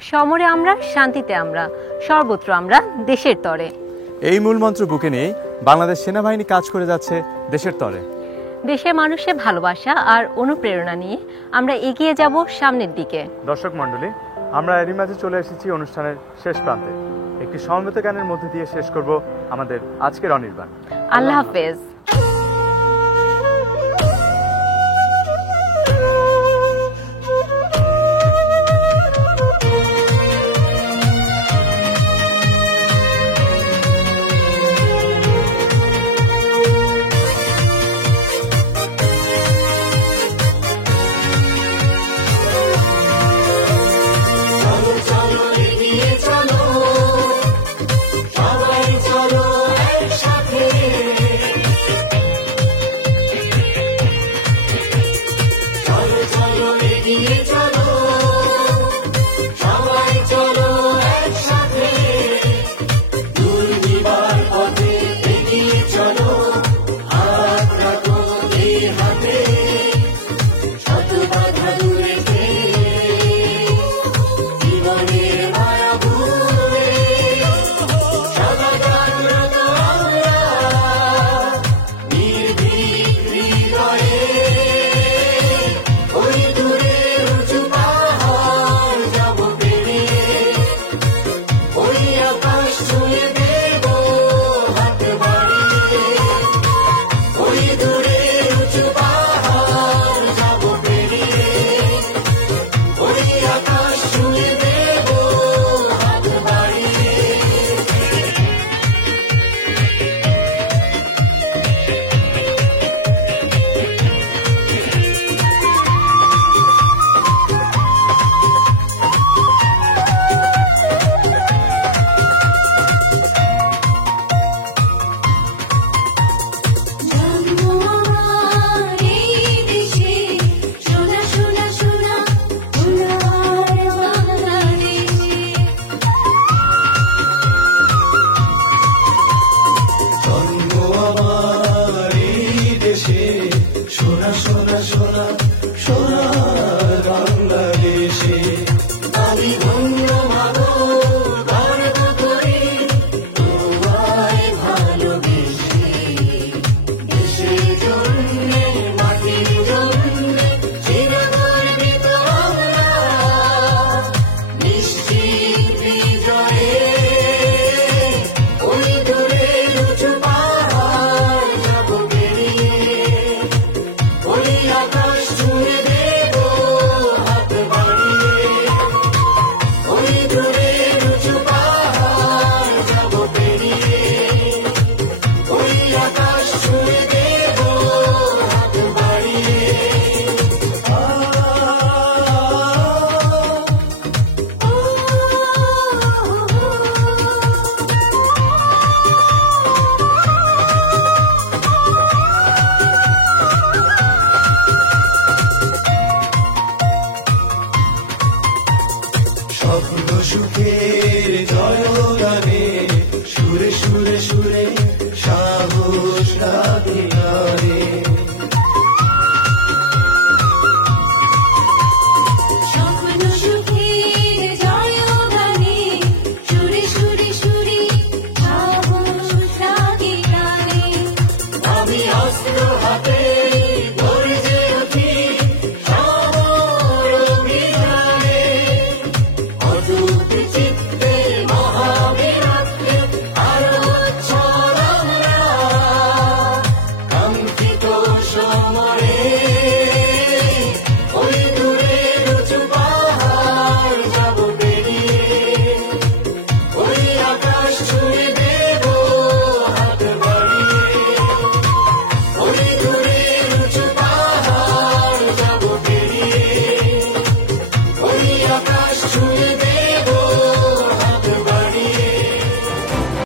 সমরে আমরা, শান্তিতে আমরা, সর্বত্র আমরা দেশের তরে। এই মূলমন্ত্র বুকে নিয়ে বাংলাদেশ সেনাবাহিনী কাজ করে যাচ্ছে দেশের তরে। দেশের মানুষের ভালোবাসা আর অনুপ্রেরণা নিয়ে আমরা এগিয়ে যাব সামনের দিকে। দর্শক মণ্ডলী, আমরা এরই মাঝে চলে এসেছি অনুষ্ঠানের শেষ প্রান্তে। একটি সমবেত গানের মধ্যে দিয়ে শেষ করব আমাদের আজকের অনির্বাণ। আল্লাহ হাফেজ। সুখের জয়গানে সুরে সুরে সুরে সাগর